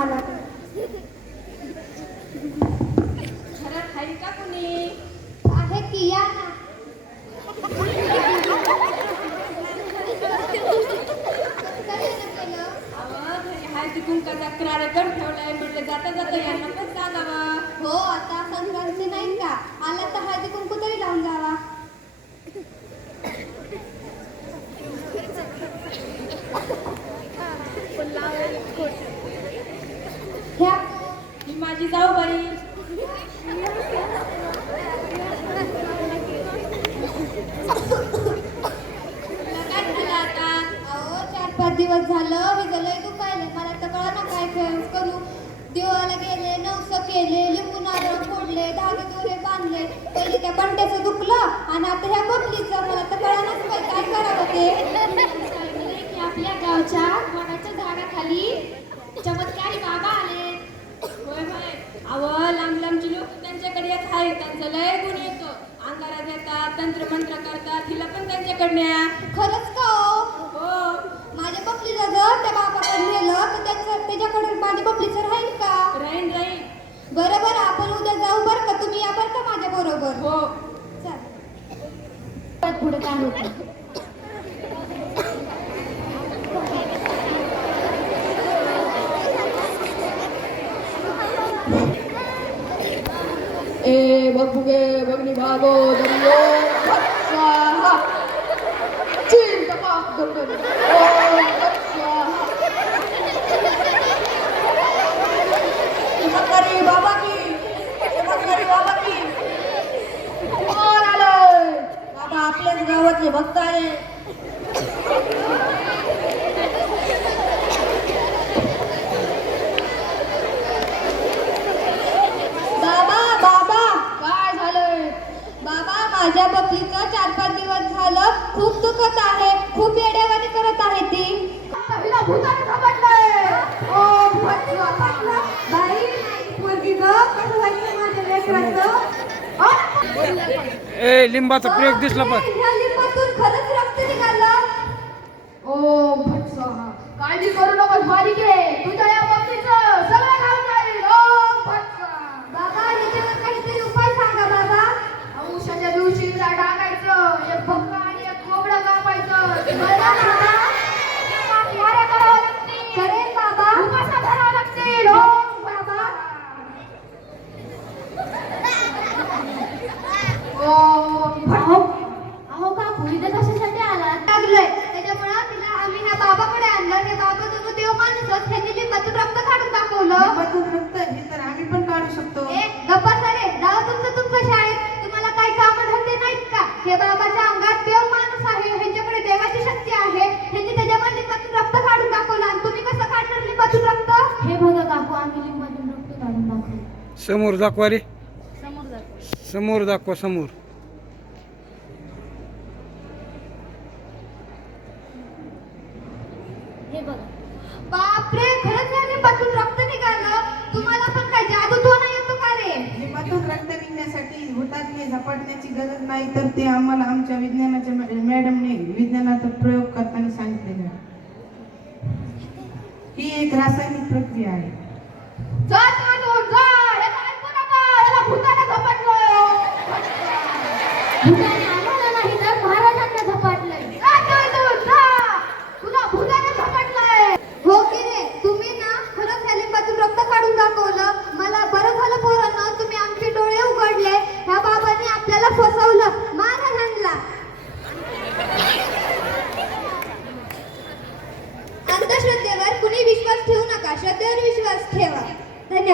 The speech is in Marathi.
आम्हाला. घरात आहे का कुणी? आहे की, या ना. काय केलं? अहो, घरी हाय ती कुंकाचा कार्यक्रम ठेवलाय म्हटलं जाता जाता यांना पण सांगावा. हो, आता संक्रांती नाही का, आला तर हळदी कुंकू तरी लावून जावा. ह्या ही माझी जाऊबाई. तुला काय झालं आता? अहो 4-5 दिवस झालं मी लय दुखायले, मला तर कळना काय करू. देवाला गेले, नवस केले, लिंबू नारळ फोडले, धागे दोरे बांधले. पहिले त्या बंट्याचं दुखलं आणि आता ह्या बबलीचं. मला तर कळनाच काय करावं ते. की आपल्या गावच्या वडाच्या झाडाखाली चमत्कारी बाबा आले. होय होय. अहो, लांब लांबची लोक त्यांच्याकडे येत आहे. त्यांचं लय गुण येतो. अंगारा देतात, तंत्रमंत्र करतात. हिला पण त्यांच्याकडे न्या. खरंच का हो? हो. माझ्या बबलीला जर त्या बाबाकडे नेलं तर त्याच्याकडे माझ्या बबलीचं राहील का? राहीन राहीन. बरं बरं, आपण उद्या जाऊ बरं का. तुम्ही या बरं का माझ्या बरोबर. हो. चल. पुढे काय होतं? ए बघुगे बघनी भागो दरियो स्वाहा चिल टपाक गगन ओम स्वाहा. चमत्कारी बाबा की, चमत्कारी बाबा की. कोण आलं? बाबा आपल्याच गावातले भक्त आहे. काय झालंय? बाबा, माझ्या बबलीचं 4-5 दिवस झालं खूप दुखत आहे. खूप येड्यावानी करत आहे ती. हिला भूताने झपटलंय. ओम भट स्वाहा. बाई, पोरगी गं, कसं व्हायचं माझ्या लेकराचं? ए लिंबाचा प्रयोग दिसला पण ह्या लिंबातून खरंच रक्त निघालं. ओम भट स्वाहा. काळजी करू नकोस बालिके, तुझ्या या बबलीचं सगळं घालून जाईल. ओम भट स्वाहा. बाबा, याच्यावर काहीतरी उपाय सांगा बाबा. औषधाच्या दिवशी हिला टाकायचं, एक भक्क आणि एक कोंबडं कापायचं. बरं बाबा, वाऱ्या करावं लागतील. करेन बाबा. उपासना धरावं लागतील. ओम बाबा, ओम भट. अहो काकू, इथे कशासाठी आलात? लागलंय. त्याच्यामुळं तिला आम्ही ह्या बाबाकडे आणलं. हे बाबा जणू देव माणूसच. ह्यांनी लिंबातून रक्त काढून दाखवलं. रक्त हे तर आम्ही पण काढू शकतो. ए, गप्पा सारे, जावा तुमच्या शाळेत. तुम्हाला काही कामं धंदे नाहीत का? हे बाबाच्या अंगात देव माणूस आहे. ह्यांच्याकडे देवाची शक्ती आहे. ह्यांनी त्याच्यामध्ये लिंबातून रक्त काढून दाखवलं. आणि तुम्ही कसं काढणार लिंबातून रक्त? हे बघा काकू, आम्ही लिंबातून रक्त काढून दाखवू. समोर दाखवा रे, समोर दाखव. समोर दाखवा समोर. हे बघा. बापरे, खरंच या लिंबातून रक्त निघालं. तुम्हाला पण काय जादूटोणा येतो का रे? लिंबातून रक्त निघण्यासाठी हुतात्मे झपाटण्याची गरज नाही, तर ते आम्हाला आमच्या विज्ञानाच्या मॅडमने विज्ञानाचा प्रयोग करताना सांगितलेले आहे. ही एक रासायनिक प्रक्रिया आहे. जा तिकडून, जा. याचं ऐकू नका. याला भूताने झपटलंय. भूताने आम्हाला नाही तर महाराजांना झपाटलंय. जा तिकडून, जा. तुला भूताने झपटलंय. हो की रे, तुम्ही ना खरंच या लिंबातून रक्त काढून दाखवलं. मला बरं झालं पोरांनो, तुम्ही आमचे डोळे उघडले. ह्या बाबांनी आपल्याला फसवलं. महाराजांना. अंधश्रद्धेवर कुणी विश्वास ठेवू नका, श्रद्धेवर विश्वास ठेवा. धन्यवाद.